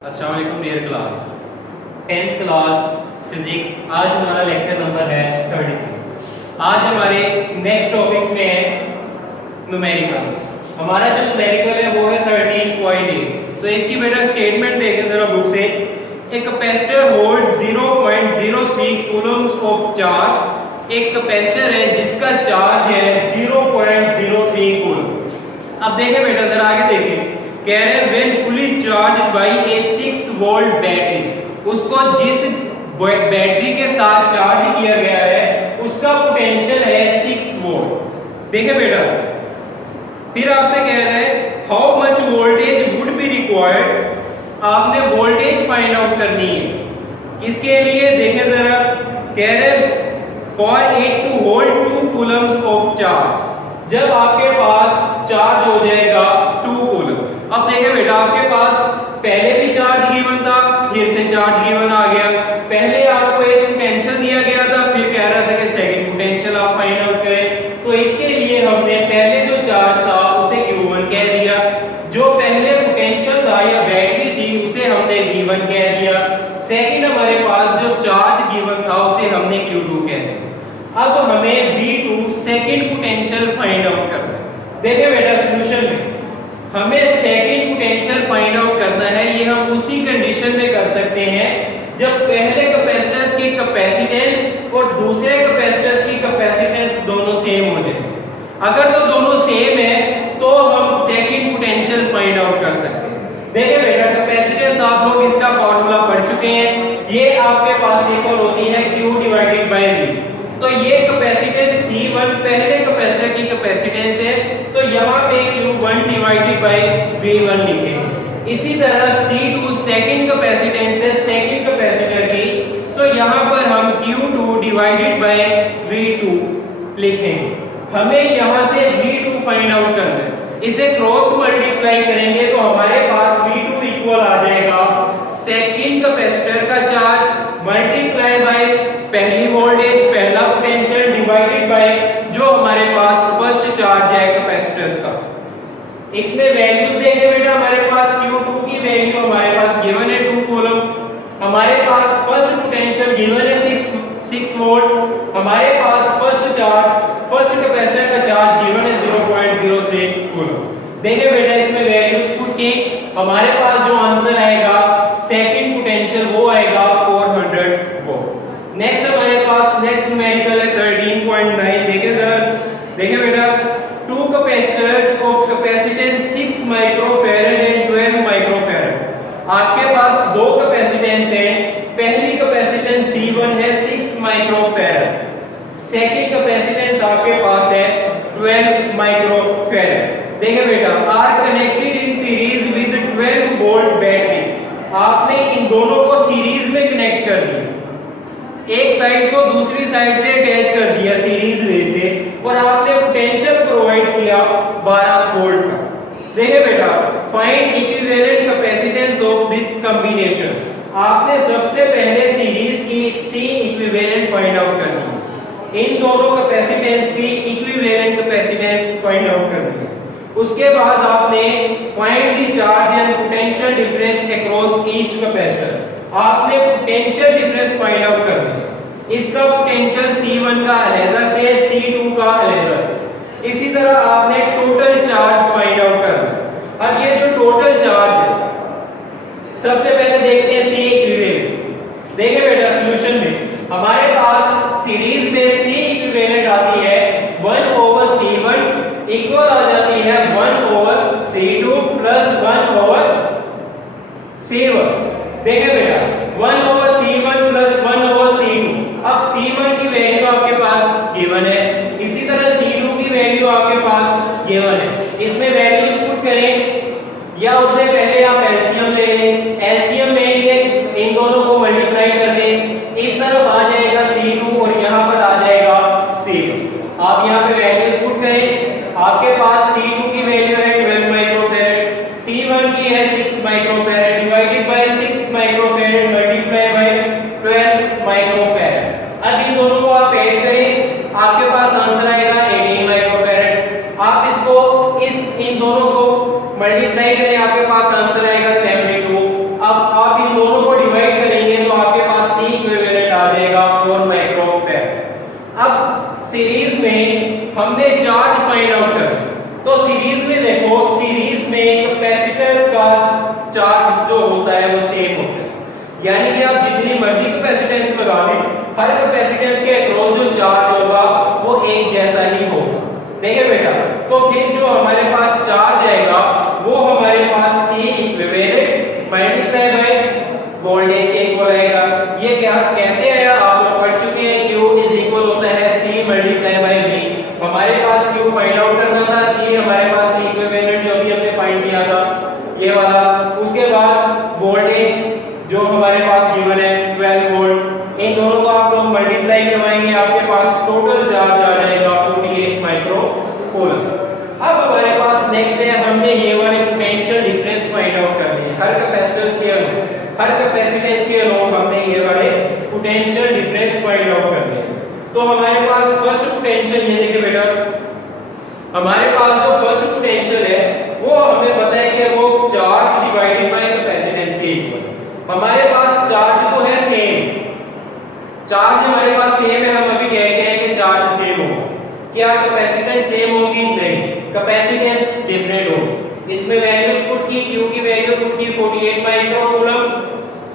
अस्सलाम वालेकुम dear class 10th class physics. आज हमारा लेक्चर नंबर है 33। आज हमारे नेक्स्ट टॉपिक्स में है न्यूमेरिकल्स। हमारा जो न्यूमेरिकल है वो है 13.8। तो इसकी बेटा स्टेटमेंट देखें जरा बुक से। A capacitor hold 0.03 Coulomb's of charge. एक कैपेसिटर है जिसका चार्ज है 0.03 कूलम। अब देखें बेटा जरा आगे देखें, कह रहे हैं when fully charged bye A 6 volt battery, उसको जिस बैटरी के साथ चार्ज किया गया है उसका पोटेंशियल है 6 वोल्ट। देखिए बेटा, फिर आपसे कह रहे हैं how much voltage would be required. आपने वोल्टेज फाइंड आउट करनी है किसके लिए, देखें जरा, कह रहे for it to hold 2 coulombs of charge. जब आपके पास चार्ज हो जाएगा 2 कूलम। अब देखें बेटा, आपके पास पहले भी चार्ज गिवन था, फिर से चार्ज गिवन आ गया। पहले आपको एक पोटेंशियल दिया गया था, फिर कह रहा था कि सेकंड पोटेंशियल आप फाइंड आउट करें। तो इसके लिए हमने पहले जो चार्ज था उसे Q1 कह दिया, जो पहले पोटेंशियल था या बैटरी थी उसे हमने V1 कह दिया। सेकंड हमारे पास जो चार्ज गिवन था उसे हमने Q2 कह दिया। अब हमें V2 second potential find out करना है। देखिए बेटा, सॉल्यूशन में हमें सेकंड पोटेंशियल फाइंड आउट करना है। ये हम उसी कंडीशन में कर सकते हैं जब पहले कैपेसिटेंस की कैपेसिटेंस और दूसरे कैपेसिटेंस की कैपेसिटेंस दोनों सेम हो जाए। अगर तो दोनों सेम है तो हम सेकंड पोटेंशियल फाइंड आउट कर सकते हैं। देखिए बेटा, कैपेसिटेंस आप लोग इसका फार्मूला पढ़ चुके हैं। ये आपके पास एक और होती है Q डिवाइडेड बाय V। तो ये कैपेसिटेंस C1 पहले कैपेसिटर की कैपेसिटेंस है, तो यहाँ पे Q1 डिवाइडेड बाय V1 लिखें। इसी तरह C2 सेकंड कैपेसिटेंस है सेकंड कैपेसिटर की, तो यहाँ पर हम Q2 डिवाइडेड बाय V2 लिखेंगे। हमें यहाँ से V2 फाइंड आउट करना है। इसे क्रॉस मल्टीप्लाई करेंगे तो हमारे पास V2 इक्वल आ जाएगा सेकंड कैपेसिटर का चार्ज मल्टीप्लाई बाय पहली वोल्टेज पहला पोटेंशियल डिवाइडेड बाय जो हमारे पास फर्स्ट चार्ज है कैपेसिटर्स का। इसमें वैल्यूज देखें बेटा, हमारे पास Q2 की वैल्यू हमारे पास गिवन है 2 कूलम, हमारे पास फर्स्ट पोटेंशियल गिवन है 6 वोल्ट, हमारे पास फर्स्ट कैपेसिटर का चार्ज गिवन है 0.03 कूलम। देखिए बेटा, इसमें वैल्यूज पुट की हमारे पास जो आंसर आएगा सेकंड पोटेंशियल वो आएगा 400 वोल्ट। नेक्स्ट हमारे पास नेक्स्ट न्यूमेरिकल है 13.9। देखिए जरा, देखिए बेटा, 2 capacitors of capacitance 6 microfarad and 12 microfarad. आपके पास दो कैपेसिटेंस हैं। पहली कैपेसिटेंस C1 है 6 माइक्रोफैरड, सेकंड कैपेसिटेंस आपके पास है 12 माइक्रोफैरड। देखिए बेटा, are connected in series with 12 volt battery. आपने इन दोनों को सीरीज में कनेक्ट कर दिया, एक साइड को दूसरी साइड से अटैच कर दिया सीरीज वे से, और आपने पोटेंशियल प्रोवाइड किया 12 वोल्ट का। देखिए बेटा, find equivalent capacitance of this combination. आपने सबसे पहले सीरीज की C इक्विवेलेंट फाइंड आउट करनी है। इन दोनों कैपेसिटेंस की इक्विवेलेंट कैपेसिटेंस फाइंड आउट करनी है। उसके बाद आपने find the charge and potential difference across each capacitor. आपने पोटेंशियल डिफरेंस फाइंड आउट करना है। इसका पोटेंशियल C1 का अलग से, C2 का अलग से। इसी तरह आपने टोटल चार्ज फाइंड आउट करना है। अब ये जो टोटल चार्ज है, सबसे पहले देखते हैं C इक्विवेलेंट। देखिए बेटा, सॉल्यूशन में हमारे पास सीरीज में C इक्विवेलेंट आती है 1/C1 इक्वल आ जाती है 1/C2 प्लस 1/C1। देखिए बेटा, 1/C1 प्लस 1/C2। अब C1 की वैल्यू आपके पास गिवन है, इसी तरह C2 की वैल्यू आपके पास गिवन है। इसमें वैल्यूज पुट करें या उससे पहले आप एलसीएम ले लें। एलसीएम लेंगे, इन दोनों को मल्टीप्लाई कर दें, इस तरफ आ जाएगा C2 और यहां पर आ जाएगा C1। आप यहां पे वैल्यूज पुट करें। आपके पास C2 की वैल्यू है 12 माइक्रोफैरड, C1 की है 6 microfarad divided by 6 microfarad multiply by 12 microfarad. अब इन दोनों को आप ऐड करें, आपके पास आंसर आएगा 18 माइक्रोफैरड। आप इसको इन दोनों को मल्टीप्लाई करें, आपके पास आंसर आएगा 72। अब सीरीज में हमने चार्ज फाइंड आउट करना। तो सीरीज में देखो, सीरीज में कैपेसिटर्स का चार्ज जो होता है वो सेम होता है, यानी कि आप जितनी मर्जी कैपेसिटेंस लगा लें, हर कैपेसिटेंस के अक्रॉस जो चार्ज होगा वो एक जैसा ही होगा। देखिए बेटा, तो फिर जो हमारे पास चार्ज आएगा वो हमारे पास C equivalent multiply by voltage के इक्वल आएगा। ये क्या कैसे आया, आप लोग पढ़ चुके हैं, Q इज इक्वल होता है C मल्टीप्लाई बाय V। हमारे पास Q फाइंड आउट करना था, C हमारे पास C इक्विवेलेंट जो अभी हमने फाइंड किया था ये वाला। उसके बाद वोल्टेज जो हमारे पास गिवन है 12 वोल्ट, इन दोनों को आप लोग मल्टीप्लाई करवाएंगे, आपके पास टोटल चार्ज आ जाएगा 48 माइक्रो कूलम। अब हमारे पास नेक्स्ट है, हमने ये वाले पोटेंशियल डिफरेंस फाइंड आउट करने हैं। हर कैपेसिटेंस के अलोंग, हर कैपेसिटेंस के अलोंग हमने ये वाले पोटेंशियल डिफरेंस फाइंड आउट करने हैं। तो हमारे पास फर्स्ट पोटेंशियल, ये देखिए बेटा, हमारे पास जो फर्स्ट पोटेंशियल है वो हमें पता है कि वो चार्ज डिवाइडेड बाय कैपेसिटेंस के इक्वल। हमारे पास चार्ज तो है सेम, चार्ज हमारे पास सेम है, हम अभी कहते हैं कि चार्ज सेम होगा। क्या कैपेसिटेंस सेम होगी? नहीं, कैपेसिटेंस डिफरेंट होगी। इसमें वैल्यूज पुट की, Q की वैल्यू पुट की 48 माइक्रो कूलम,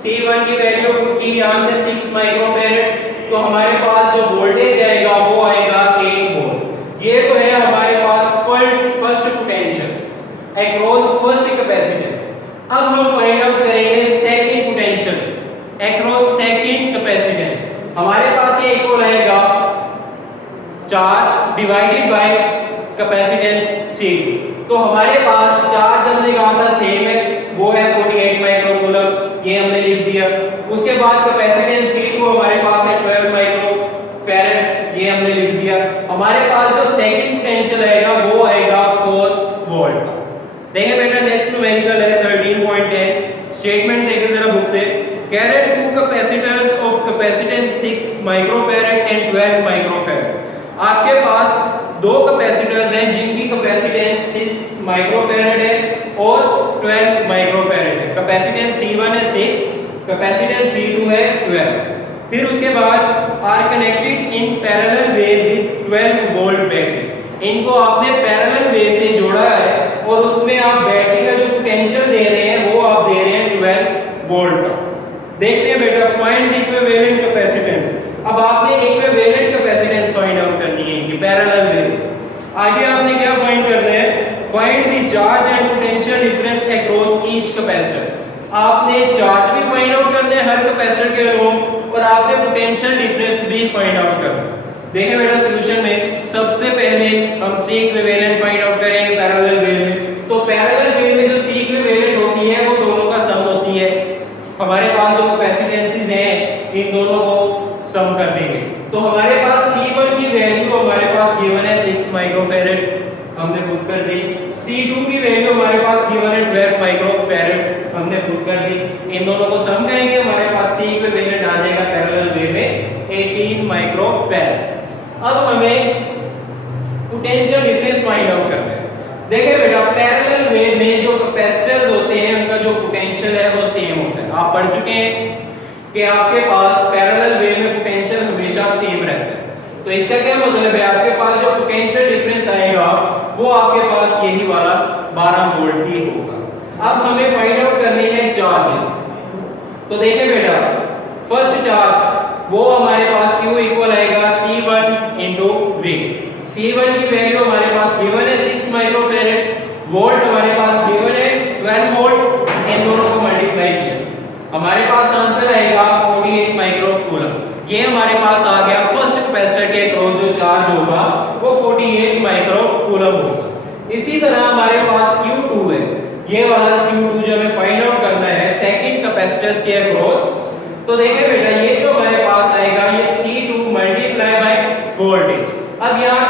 C1 की वैल्यू पुट की यहां से 6 माइक्रो फैराड, तो हमारे पास जो वोल्टेज आएगा वो आएगा 8 वोल्ट। ये तो है हमारे पास first potential across first capacitance. अब हम फाइंड आउट करेंगे second potential across second capacitance. हमारे पास ये इक्वल आएगा charge divided by capacitance C2। तो हमारे पास चार्ज हमने कहा था सेम है, वो है 48 माइक्रो कूलम, ये हमने लिख दिया। उसके बाद कैपेसिटेंस C2 हमारे पास है 12 माइक्रो फैराड, ये हमने लिख दिया। हमारे पास जो सेकंड पोटेंशियल आएगा वो आएगा 4 वोल्ट का। देखिए बेटा, नेक्स्ट न्यूमेरिकल है 13.10। स्टेटमेंट देखिए जरा बुक से, कह रहे हैं two capacitors of capacitance 6 microfarad and 12 microfarad. आपके पास दो कैपेसिटर्स हैं जिनकी कैपेसिटेंस 6 माइक्रोफैराड है और 12 माइक्रोफैराड है। कैपेसिटेंस C1 है 6, कैपेसिटेंस C2 है 12। फिर उसके बाद are connected in parallel way with 12 volt battery. इनको आपने पैरेलल वे से जोड़ा है और उसमें आप बैटरी का जो पोटेंशियल दे रहे हैं वो आप दे रहे हैं 12 वोल्ट का। देखते हैं बेटा, फाइंड द इक्विवेलेंट कैपेसिटेंस। अब आपने इक्विवेलेंट कैपेसिटेंस फाइंड आउट करनी है इनकी पैरेलल वे। आगे आपने क्या फाइंड करना है? Find the charge and potential difference across each capacitor. आपने चार्ज भी फाइंड आउट करना है हर कैपेसिटर के अलोंग और आपने पोटेंशियल डिफरेंस भी फाइंड आउट करना है। देखिए बेटा, सॉल्यूशन में सबसे पहले हम C इक्विवेलेंट फाइंड आउट करेंगे पैरेलल वे में। तो पैरेलल वे में जो C इक्विवेलेंट होती है वो दोनों का सम होती है। हमारे पास जो कैपेसिटेंसेस हैं इन दोनों को सम कर देंगे। तो हमारे पास C1 की वैल्यू हमारे पास गिवन है 6 माइक्रोफैराड, हमने पुट कर दी। C2 की वैल्यू हमारे पास गिवन है 12 माइक्रोफैराड, हमने पुट कर दी। इन दोनों को सम करेंगे, हमारे पास C इक्विवेलेंट आ जाएगा पैरेलल वे में 18 माइक्रोफैराड। अब हमें पोटेंशियल डिफरेंस फाइंड आउट करना है। देखिए बेटा, पैरेलल वे में जो कैपेसिटर्स होते हैं उनका जो पोटेंशियल है वो सेम होता है। आप पढ़ चुके हैं कि आपके पास पैरेलल वे में पोटेंशियल हमेशा सेम रहता है। तो इसका क्या मतलब है? आपके पास जो पोटेंशियल डिफरेंस आएगा वो आपके पास यही वाला 12 वोल्ट ही होगा। अब हमें फाइंड आउट करने हैं चार्जेस। तो देखिए बेटा, फर्स्ट चार्ज वो हमारे पास Q इक्वल आएगा C1 into V। C1 की वैल्यू हमारे पास गिवन है 6 माइक्रोफैराड, वोल्ट हमारे पास गिवन है 12 वोल्ट। इन दोनों को मल्टीप्लाई किया, हमारे पास आंसर आएगा 48 माइक्रो कूलम। ये हमारे पास आ गया फर्स्ट कैपेसिटर के अक्रॉस जो चार्ज होगा वो 48 माइक्रो कूलम होगा। इसी तरह हमारे पास Q2 है, ये वाला Q2 जो हमें फाइंड आउट करना है सेकंड कैपेसिटर के अक्रॉस। तो देखिए बेटा, ये जो हमारे पास आएगा ये C2 मल्टीप्लाई बाय वोल्टेज। अब यहाँ